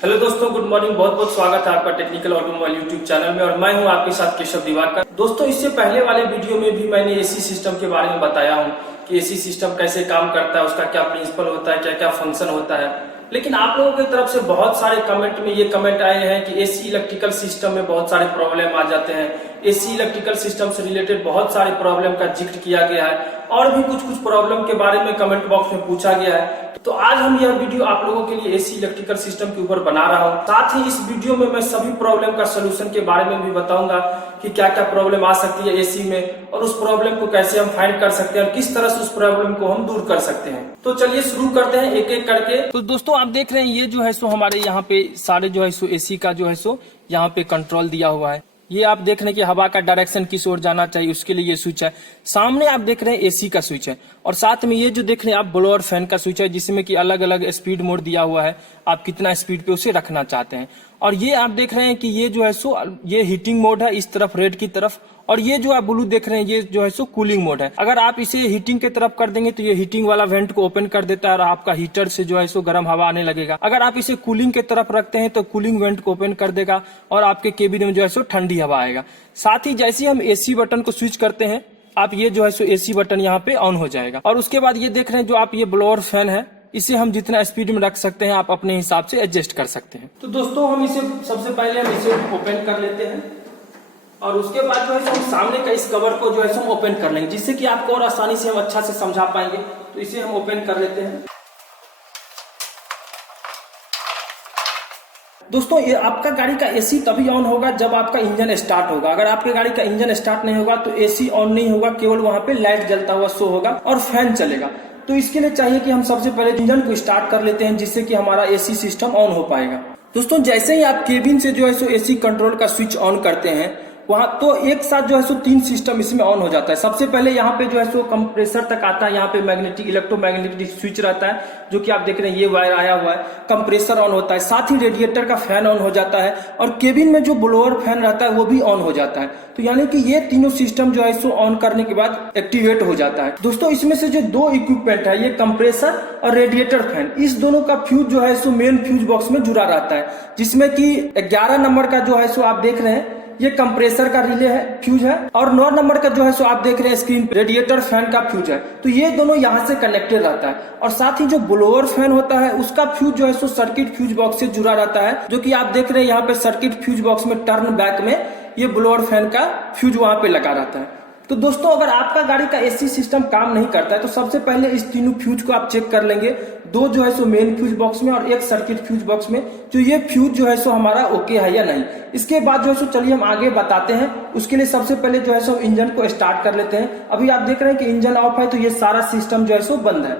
Hello दोस्तों, good morning. बहुत बहुत स्वागत है आपका टेक्निकल ऑटोमोबाइल यूट्यूब चैनल में और मैं हूं आपके साथ केशव दिवाकर। दोस्तों, इससे पहले वाले वीडियो में भी मैंने एसी सिस्टम के बारे में बताया हूं कि एसी सिस्टम कैसे काम करता है, उसका क्या प्रिंसिपल होता है, क्या क्या फंक्शन होता है। लेकिन आप लोगों की तरफ से बहुत सारे कमेंट में ये कमेंट आए हैं कि एसी इलेक्ट्रिकल सिस्टम में बहुत सारे प्रॉब्लम आ जाते हैं। एसी इलेक्ट्रिकल सिस्टम से रिलेटेड बहुत सारे प्रॉब्लम का जिक्र किया गया है और भी कुछ प्रॉब्लम के बारे में कमेंट बॉक्स में पूछा गया है। तो आज हम यह वीडियो आप लोगों के लिए एसी इलेक्ट्रिकल सिस्टम के ऊपर बना रहा हूं। साथ ही इस वीडियो में मैं सभी प्रॉब्लम का सोल्यूशन के बारे में भी बताऊंगा कि क्या क्या प्रॉब्लम आ सकती है एसी में और उस प्रॉब्लम को कैसे हम फाइंड कर सकते हैं और किस तरह से उस प्रॉब्लम को हम दूर कर सकते हैं। तो चलिए शुरू करते हैं एक एक करके। तो दोस्तों, आप देख रहे हैं ये जो है सो हमारे यहाँ पे सारे जो है सो एसी का जो है सो यहाँ पे कंट्रोल दिया हुआ है। ये आप देख रहे हैं कि हवा का डायरेक्शन किस ओर जाना चाहिए, उसके लिए ये स्विच है। सामने आप देख रहे हैं एसी का स्विच है और साथ में ये जो देख रहे हैं आप ब्लोअर फैन का स्विच है, जिसमें कि अलग अलग स्पीड मोड दिया हुआ है। आप कितना स्पीड पे उसे रखना चाहते हैं। और ये आप देख रहे हैं कि ये जो है सो ये हीटिंग मोड है इस तरफ रेड की तरफ, और ये जो आप ब्लू देख रहे हैं ये जो है सो कूलिंग मोड है। अगर आप इसे हीटिंग की तरफ कर देंगे तो ये हीटिंग वाला वेंट को ओपन कर देता है और आपका हीटर से जो है सो गर्म हवा आने लगेगा। अगर आप इसे कूलिंग की तरफ रखते हैं तो कूलिंग वेंट को ओपन कर देगा और आपके केबिन में जो है सो ठंडी हवा आएगा। साथ ही जैसे हम एसी बटन को स्विच करते हैं, आप ये जो है सो एसी बटन यहाँ पे ऑन हो जाएगा। और उसके बाद ये देख रहे हैं जो आप ये ब्लोअर फैन है, इसे हम जितना स्पीड में रख सकते हैं आप अपने हिसाब से एडजस्ट कर सकते हैं। तो दोस्तों, हम इसे सबसे पहले हम इसे ओपन कर लेते हैं और उसके बाद जो है हम सामने का इस कवर को जो है हम ओपन कर लेंगे, जिससे कि आपको और आसानी से हम अच्छा से समझा पाएंगे। तो इसे हम ओपन कर लेते हैं। दोस्तों, ये आपका गाड़ी का एसी तभी ऑन होगा जब आपका इंजन स्टार्ट होगा। अगर आपके गाड़ी का इंजन स्टार्ट नहीं होगा तो एसी ऑन नहीं होगा, केवल वहां पे लाइट जलता हुआ शो होगा और फैन चलेगा। तो इसके लिए चाहिए कि हम सबसे पहले इंजन को स्टार्ट कर लेते हैं, जिससे कि हमारा एसी सिस्टम ऑन हो पाएगा। दोस्तों, जैसे ही आप केबिन से जो है सो एसी कंट्रोल का स्विच ऑन करते हैं, वहां तो एक साथ जो है सो 3 सिस्टम इसमें ऑन हो जाता है। सबसे पहले यहाँ पे जो है सो कंप्रेसर तक आता है। यहाँ पे मैग्नेटिक इलेक्ट्रोमैग्नेटिक स्विच रहता है, जो कि आप देख रहे हैं ये वायर आया हुआ है। कंप्रेसर ऑन होता है, साथ ही रेडिएटर का फैन ऑन हो जाता है और केबिन में जो ब्लोअर फैन रहता है वो भी ऑन हो जाता है। तो यानी कि ये तीनों सिस्टम जो है सो ऑन करने के बाद एक्टिवेट हो जाता है। दोस्तों, इसमें से जो 2 इक्विपमेंट है, ये कंप्रेसर और रेडिएटर फैन, इस दोनों का फ्यूज जो है सो मेन फ्यूज बॉक्स में जुड़ा रहता है, जिसमें कि 11 नंबर का जो है सो आप देख रहे हैं ये कंप्रेसर का रिले है, फ्यूज है, और 9 नंबर का जो है सो आप देख रहे हैं स्क्रीन पे रेडिएटर फैन का फ्यूज है। तो ये दोनों यहाँ से कनेक्टेड रहता है। और साथ ही जो ब्लोअर फैन होता है उसका फ्यूज जो है सो सर्किट फ्यूज बॉक्स से जुड़ा रहता है, जो कि आप देख रहे हैं यहाँ पे सर्किट फ्यूज बॉक्स में टर्न बैक में ये ब्लोअर फैन का फ्यूज वहां पे लगा रहता है। तो दोस्तों, अगर आपका गाड़ी का एसी सिस्टम काम नहीं करता है तो सबसे पहले इस तीनों फ्यूज को आप चेक कर लेंगे। 2 जो है सो मेन फ्यूज बॉक्स में और 1 सर्किट फ्यूज बॉक्स में, जो ये फ्यूज जो है सो हमारा ओके है या नहीं। इसके बाद जो है सो चलिए हम आगे बताते हैं। उसके लिए सबसे पहले जो है सो इंजन को स्टार्ट कर लेते हैं। अभी आप देख रहे हैं कि इंजन ऑफ है, तो ये सारा सिस्टम जो है सो बंद है।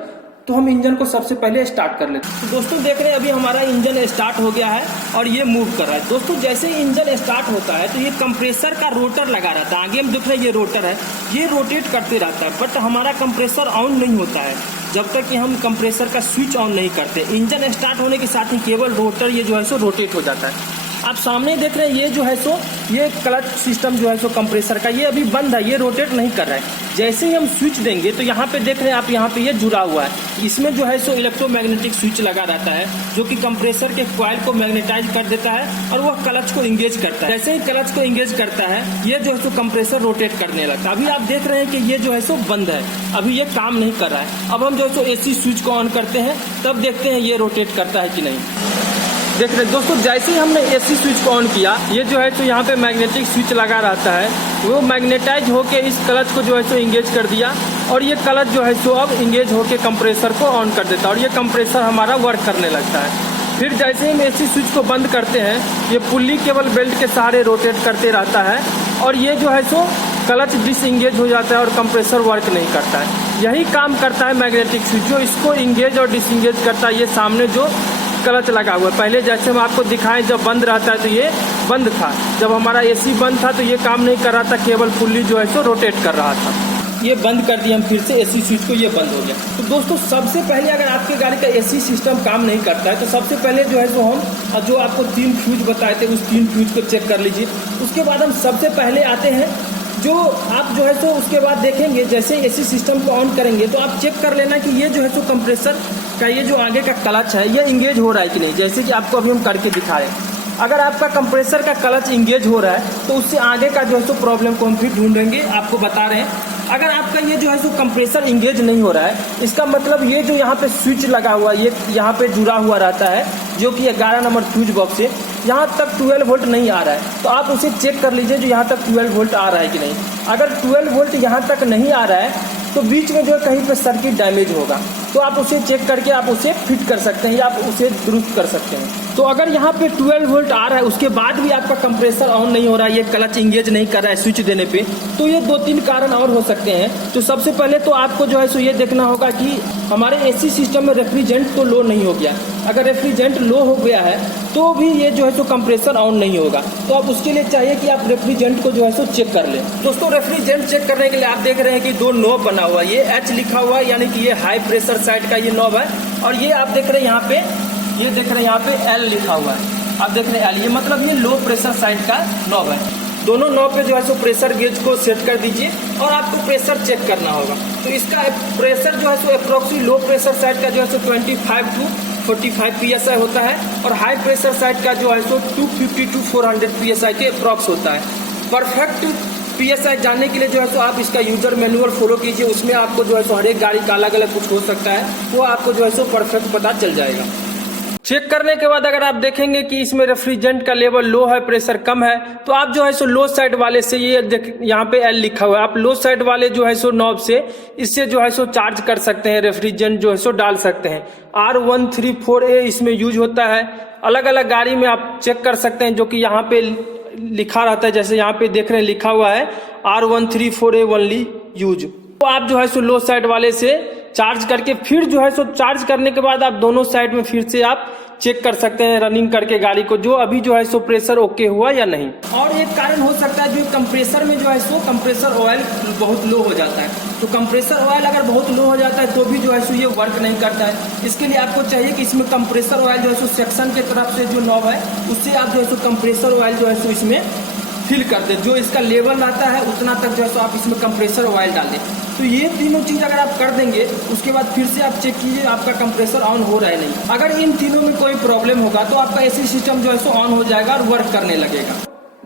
तो हम इंजन को सबसे पहले स्टार्ट कर लेते हैं। तो दोस्तों, देख रहे हैं अभी हमारा इंजन स्टार्ट हो गया है और ये मूव कर रहा है। दोस्तों, जैसे ही इंजन स्टार्ट होता है तो ये कंप्रेसर का रोटर लगा रहता है। आगे हम देख रहे हैं ये रोटर है, ये रोटेट करते रहता है, बट हमारा कंप्रेसर ऑन नहीं होता है जब तक कि हम कंप्रेसर का स्विच ऑन नहीं करते। इंजन स्टार्ट होने के साथ ही केवल रोटर ये जो है सो रोटेट हो जाता है। आप सामने देख रहे हैं ये जो है सो ये क्लच सिस्टम जो है सो कंप्रेसर का ये अभी बंद है, ये रोटेट नहीं कर रहा है। जैसे ही हम स्विच देंगे तो यहाँ पे देख रहे हैं आप, यहाँ पे ये जुड़ा हुआ है। इसमें जो है सो इलेक्ट्रोमैग्नेटिक स्विच लगा रहता है, जो कि कंप्रेसर के कॉइल को मैग्नेटाइज कर देता है और वह क्लच को इंगेज करता है। जैसे ही क्लच को इंगेज करता है, ये जो है सो कंप्रेसर रोटेट करने लगता है। अभी आप देख रहे हैं कि ये जो है सो बंद है, अभी ये काम नहीं कर रहा है। अब हम जो है सो एसी स्विच को ऑन करते हैं, तब देखते हैं ये रोटेट करता है कि नहीं। देख रहे हैं दोस्तों, जैसे ही हमने एसी स्विच को ऑन किया, ये जो है तो यहाँ पे मैग्नेटिक स्विच लगा रहता है, वो मैग्नेटाइज होके इस क्लच को जो है सो इंगेज कर दिया और ये क्लच जो है सो अब इंगेज होके कंप्रेसर को ऑन कर देता है और ये कंप्रेसर हमारा वर्क करने लगता है। फिर जैसे ही हम एसी स्विच को बंद करते हैं, ये पुल्ली केवल बेल्ट के सहारे रोटेट करते रहता है और ये जो है सो क्लच डिसएंगेज हो जाता है और कंप्रेसर वर्क नहीं करता है। यही काम करता है मैग्नेटिक स्विच, जो इसको इंगेज और डिसएंगेज करता है। ये सामने जो क्लच लगा हुआ है, पहले जैसे हम आपको दिखाएं जब बंद रहता है तो ये बंद था, जब हमारा एसी बंद था तो ये काम नहीं कर रहा था, केवल पुल्ली जो है सो रोटेट कर रहा था। ये बंद कर दिया हम फिर से एसी स्विच को, ये बंद हो गया। तो दोस्तों, सबसे पहले अगर आपके गाड़ी का एसी सिस्टम काम नहीं करता है तो सबसे पहले जो है सो हम जो आपको 3 फ्यूज बताए थे उस 3 फ्यूज को चेक कर लीजिए। उसके बाद हम सबसे पहले आते हैं जो आप जो है सो उसके बाद देखेंगे, जैसे एसी सिस्टम को ऑन करेंगे तो आप चेक कर लेना कि ये जो है सो कंप्रेसर का ये जो आगे का क्लच है ये इंगेज हो रहा है कि नहीं, जैसे कि आपको अभी हम करके दिखा रहे हैं। अगर आपका कंप्रेसर का क्लच इंगेज हो रहा है तो उससे आगे का जो है सो प्रॉब्लम को हम फिर ढूंढेंगे, आपको बता रहे हैं। अगर आपका ये जो है सो कंप्रेसर इंगेज नहीं हो रहा है, इसका मतलब ये जो यहाँ पे स्विच लगा हुआ है, ये यहाँ पे जुड़ा हुआ रहता है, जो कि 11 नंबर फ्यूज बॉक्स से यहाँ तक 12 वोल्ट नहीं आ रहा है, तो आप उसे चेक कर लीजिए जो यहाँ तक 12 वोल्ट आ रहा है कि नहीं। अगर 12 वोल्ट यहाँ तक नहीं आ रहा है तो बीच में जो है कहीं पे सर्किट डैमेज होगा, तो आप उसे चेक करके आप उसे फिट कर सकते हैं या आप उसे दुरुस्त कर सकते हैं। तो अगर यहाँ पे 12 वोल्ट आ रहा है उसके बाद भी आपका कंप्रेसर ऑन नहीं हो रहा है, ये क्लच इंगेज नहीं कर रहा है स्विच देने पे, तो ये 2-3 कारण और हो सकते हैं। तो सबसे पहले तो आपको जो है सो ये देखना होगा कि हमारे एसी सिस्टम में रेफ्रिजरेंट तो लो नहीं हो गया। अगर रेफ्रिजरेंट लो हो गया है तो भी ये जो है सो कंप्रेसर ऑन नहीं होगा, तो आप उसके लिए चाहिए कि आप रेफ्रिजरेंट को जो है सो चेक कर लें। दोस्तों रेफ्रिजरेंट चेक करने के लिए आप देख रहे हैं कि 2 नॉब बना हुआ है, ये H लिखा हुआ है, यानी कि ये हाई प्रेशर साइड का ये नॉब है, और ये आप देख रहे हैं यहाँ पे, ये देख रहे हैं यहाँ पे L लिखा हुआ है, आप देख रहे हैं L, ये मतलब ये लो प्रेशर साइड का नॉब है। दोनों नॉब पे जो है सो प्रेशर गेज को सेट कर दीजिए और आपको प्रेशर चेक करना होगा। तो इसका प्रेशर जो है सो अप्रोक्सीमेटली लो प्रेशर साइड का जो है सो 25 to 45 PSI होता है, और हाई प्रेशर साइड का जो है सो 250 to 400 PSI के अप्रॉक्स होता है। परफेक्ट PSI जानने के लिए जो है सो आप इसका यूजर मैनुअल फॉलो कीजिए, उसमें आपको जो है सो हर एक गाड़ी का अलग अलग कुछ हो सकता है, वो आपको जो है सो परफेक्ट पता चल जाएगा। चेक करने के बाद अगर आप देखेंगे कि इसमें रेफ्रिजरेंट का लेवल लो है, प्रेशर कम है, तो आप जो है सो लो साइड वाले से, ये देख यहाँ पे L लिखा हुआ है, आप लो साइड वाले जो है सो नॉब से इससे जो है सो चार्ज कर सकते हैं, रेफ्रिजरेंट जो है सो डाल सकते हैं। R134A इसमें यूज होता है। अलग अलग गाड़ी में आप चेक कर सकते हैं, जो कि यहाँ पे लिखा रहता है, जैसे यहाँ पे देख रहे हैं लिखा हुआ है R134A ओनली यूज। तो आप जो है सो लो साइड वाले से चार्ज करके फिर जो है सो चार्ज करने के बाद आप दोनों साइड में फिर से आप चेक कर सकते हैं रनिंग करके गाड़ी को, जो अभी जो है सो प्रेशर ओके हुआ या नहीं। और एक कारण हो सकता है जो कंप्रेसर में जो है सो कंप्रेसर ऑयल बहुत लो हो जाता है, तो कंप्रेसर ऑयल अगर बहुत लो हो जाता है तो भी जो है सो ये वर्क नहीं करता है। इसके लिए आपको चाहिए कि इसमें कंप्रेसर ऑयल जो है सो सेक्शन के तरफ से जो नॉब है उससे आप जो है सो कंप्रेसर ऑयल जो है सो इसमें फिल कर दे, जो इसका लेवल आता है उतना तक जो है सो आप इसमें कंप्रेसर ऑयल डाल दें। तो ये तीनों चीज अगर आप कर देंगे उसके बाद फिर से आप चेक कीजिए आपका कंप्रेसर ऑन हो रहा है नहीं। अगर इन तीनों में कोई प्रॉब्लम होगा तो आपका एसी सिस्टम जो है सो ऑन हो जाएगा और वर्क करने लगेगा।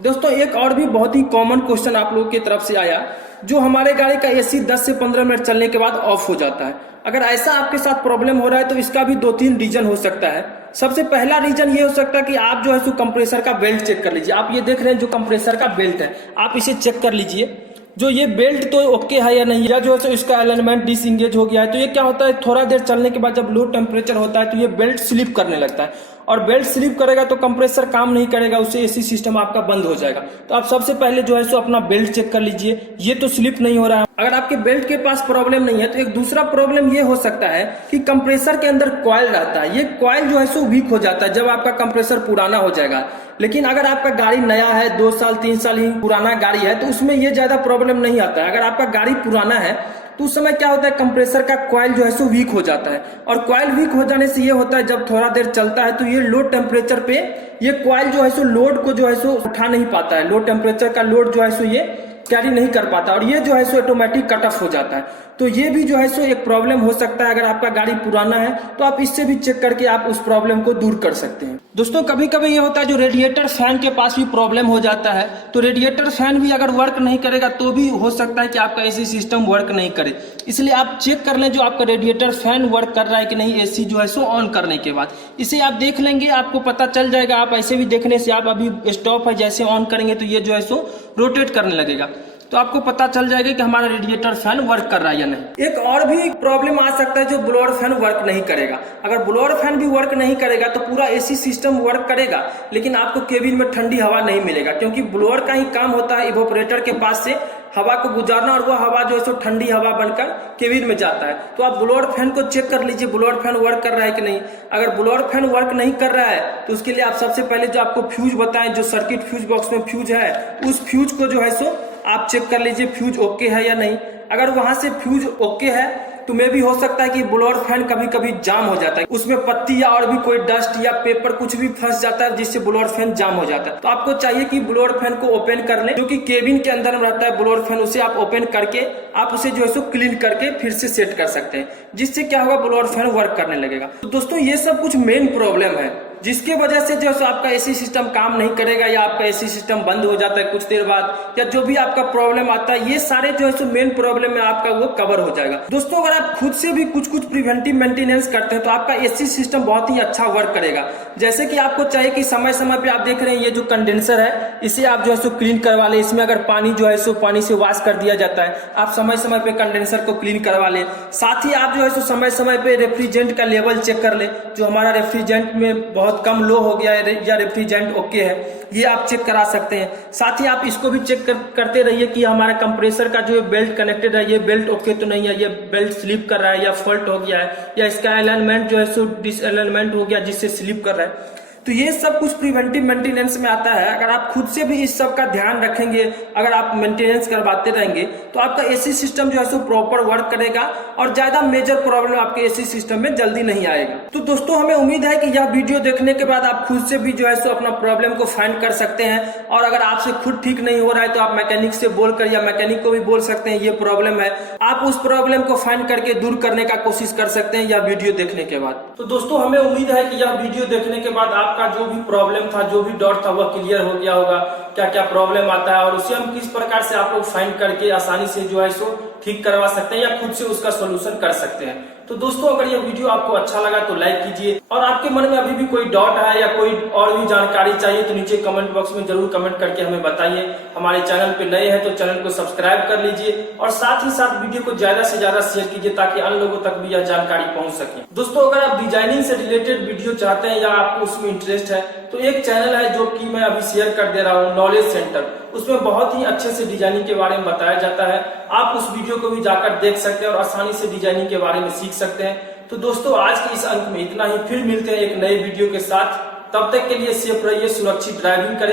दोस्तों एक और भी बहुत ही कॉमन क्वेश्चन आप लोगों की तरफ से आया, जो हमारे गाड़ी का एसी 10 से 15 मिनट चलने के बाद ऑफ हो जाता है। अगर ऐसा आपके साथ प्रॉब्लम हो रहा है तो इसका भी 2-3 रीजन हो सकता है। सबसे पहला रीजन ये हो सकता है कि आप जो है सो कंप्रेसर का बेल्ट चेक कर लीजिए। आप ये देख रहे हैं जो कंप्रेसर का बेल्ट है, आप इसे चेक कर लीजिए, जो ये बेल्ट तो ओके है या नहीं, या जो है सो इसका अलाइनमेंट डिसएंगेज हो गया है। तो ये क्या होता है, थोड़ा देर चलने के बाद जब लो टेम्परेचर होता है तो ये बेल्ट स्लिप करने लगता है, और बेल्ट स्लिप करेगा तो कंप्रेसर काम नहीं करेगा, उससे एसी सिस्टम आपका बंद हो जाएगा। तो आप सबसे पहले जो है सो अपना बेल्ट चेक कर लीजिए, ये तो स्लिप नहीं हो रहा है। अगर आपके बेल्ट के पास प्रॉब्लम नहीं है तो एक दूसरा प्रॉब्लम ये हो सकता है कि कंप्रेसर के अंदर कॉइल रहता है, ये कॉइल जो है सो वीक हो जाता है जब आपका कंप्रेसर पुराना हो जाएगा। लेकिन अगर आपका गाड़ी नया है, 2 साल 3 साल ही पुराना गाड़ी है, तो उसमें ये ज्यादा प्रॉब्लम नहीं आता है। अगर आपका गाड़ी पुराना है तो उस समय क्या होता है, कंप्रेसर का कॉइल जो है सो वीक हो जाता है, और कॉइल वीक हो जाने से ये होता है जब थोड़ा देर चलता है तो ये लो टेम्परेचर पे ये कॉइल जो है सो लोड को जो है सो उठा नहीं पाता है, लो टेम्परेचर का लोड जो है सो ये कैरी नहीं कर पाता, और ये जो है सो ऑटोमेटिक कट ऑफ हो जाता है। तो ये भी जो है सो एक प्रॉब्लम हो सकता है। अगर आपका गाड़ी पुराना है तो आप इससे भी चेक करके आप उस प्रॉब्लम को दूर कर सकते हैं। दोस्तों कभी कभी ये होता है जो रेडिएटर फैन के पास भी प्रॉब्लम हो जाता है, तो रेडिएटर फैन भी अगर वर्क नहीं करेगा तो भी हो सकता है कि आपका एसी सिस्टम वर्क नहीं करे। इसलिए आप चेक कर लें जो आपका रेडिएटर फैन वर्क कर रहा है कि नहीं, एसी जो है सो ऑन करने के बाद इसे आप देख लेंगे, आपको पता चल जाएगा। आप ऐसे भी देखने से, आप अभी स्टॉप है जैसे ऑन करेंगे तो ये जो है सो रोटेट करने लगेगा, तो आपको पता चल जाएगा कि हमारा रेडिएटर फैन वर्क कर रहा है या नहीं। एक और भी प्रॉब्लम आ सकता है जो ब्लोअर फैन वर्क नहीं करेगा। अगर ब्लोअर फैन भी वर्क नहीं करेगा तो पूरा एसी सिस्टम वर्क करेगा, लेकिन आपको केबिन में ठंडी हवा नहीं मिलेगा, क्योंकि ब्लोअर का ही काम होता है इवोपरेटर के पास से हवा को गुजारना, और वह हवा जो है सो ठंडी हवा बनकर केबिन में जाता है। तो आप ब्लोअर फैन को चेक कर लीजिए, ब्लोअर फैन वर्क कर रहा है कि नहीं। अगर ब्लोअर फैन वर्क नहीं कर रहा है तो उसके लिए आप सबसे पहले जो आपको फ्यूज बताएं, जो सर्किट फ्यूज बॉक्स में फ्यूज है, उस फ्यूज को जो है सो आप चेक कर लीजिए फ्यूज ओके है या नहीं। अगर वहां से फ्यूज ओके है तो मे भी हो सकता है कि ब्लोअर फैन कभी कभी जाम हो जाता है, उसमें पत्ती या और भी कोई डस्ट या पेपर कुछ भी फंस जाता है जिससे ब्लोअर फैन जाम हो जाता है। तो आपको चाहिए कि ब्लोअर फैन को ओपन कर लें, जो कि केबिन के अंदर में रहता है ब्लोअर फैन, उसे आप ओपन करके आप उसे जो है सो क्लीन करके फिर से सेट कर सकते हैं, जिससे क्या होगा ब्लोअर फैन वर्क करने लगेगा। तो दोस्तों ये सब कुछ मेन प्रॉब्लम है जिसके वजह से जो है आपका एसी सिस्टम काम नहीं करेगा या आपका एसी सिस्टम बंद हो जाता है कुछ देर बाद, या जो भी आपका प्रॉब्लम आता है, ये सारे जो है सो मेन प्रॉब्लम में आपका वो कवर हो जाएगा। दोस्तों अगर आप खुद से भी कुछ प्रिवेंटिव मेंटेनेंस करते हैं तो आपका एसी सिस्टम बहुत ही अच्छा वर्क करेगा। जैसे कि आपको चाहिए कि समय समय पे आप देख रहे हैं ये जो कंडेंसर है इसे आप जो है सो क्लीन करवा ले, इसमें अगर पानी जो है सो पानी से वॉश कर दिया जाता है, आप समय समय पे कंडेंसर को क्लीन करवा ले। साथ ही आप जो है सो समय समय पे रेफ्रिजरेंट का लेवल चेक कर ले, जो हमारा रेफ्रिजरेंट में बहुत कम लो हो गया है या रेफ्रिजरेंट ओके है, ये आप चेक करा सकते हैं। साथ ही आप इसको भी चेक करते रहिए कि हमारा कंप्रेसर का जो बेल्ट कनेक्टेड है ये बेल्ट ओके तो नहीं है, ये बेल्ट स्लिप कर रहा है या फॉल्ट हो गया है, या इसका अलाइनमेंट जो है सो डिसअलाइनमेंट हो गया जिससे स्लिप कर रहा है। तो ये सब कुछ प्रिवेंटिव मेंटेनेंस में आता है। अगर आप खुद से भी इस सब का ध्यान रखेंगे, अगर आप मेंटेनेंस करवाते रहेंगे तो आपका एसी सिस्टम जो है सो प्रॉपर वर्क करेगा और ज्यादा मेजर प्रॉब्लम आपके एसी सिस्टम में जल्दी नहीं आएगा। तो दोस्तों हमें उम्मीद है कि यह वीडियो देखने के बाद आप खुद से भी जो है सो अपना प्रॉब्लम को फाइंड कर सकते हैं, और अगर आपसे खुद ठीक नहीं हो रहा है तो आप मैकेनिक से बोलकर या मैकेनिक को भी बोल सकते हैं ये प्रॉब्लम है, आप उस प्रॉब्लम को फाइंड करके दूर करने का कोशिश कर सकते हैं यह वीडियो देखने के बाद। तो दोस्तों हमें उम्मीद है कि यह वीडियो देखने के बाद आपका जो भी प्रॉब्लम था, जो भी डाउट था वह क्लियर हो गया होगा, क्या क्या प्रॉब्लम आता है और उसे हम किस प्रकार से आप लोग फाइंड करके आसानी से जो है सो ठीक करवा सकते हैं या खुद से उसका सोल्यूशन कर सकते हैं। तो दोस्तों अगर यह वीडियो आपको अच्छा लगा तो लाइक कीजिए, और आपके मन में अभी भी कोई डाउट है या कोई और भी जानकारी चाहिए तो नीचे कमेंट बॉक्स में जरूर कमेंट करके हमें बताइए। हमारे चैनल पे नए हैं तो चैनल को सब्सक्राइब कर लीजिए, और साथ ही साथ वीडियो को ज्यादा से ज्यादा शेयर कीजिए ताकि अन्य लोगों तक भी यह जानकारी पहुंच सके। दोस्तों अगर आप डिजाइनिंग से रिलेटेड वीडियो चाहते हैं या आपको उसमें इंटरेस्ट है तो एक चैनल है जो कि मैं अभी शेयर कर दे रहा हूँ, नॉलेज सेंटर, उसमें बहुत ही अच्छे से डिजाइनिंग के बारे में बताया जाता है। आप उस वीडियो को भी जाकर देख सकते हैं और आसानी से डिजाइनिंग के बारे में सीख सकते हैं। तो दोस्तों आज के इस अंक में इतना ही, फिर मिलते हैं एक नए वीडियो के साथ। तब तक के लिए सेफ रहिए, सुरक्षित ड्राइविंग करें।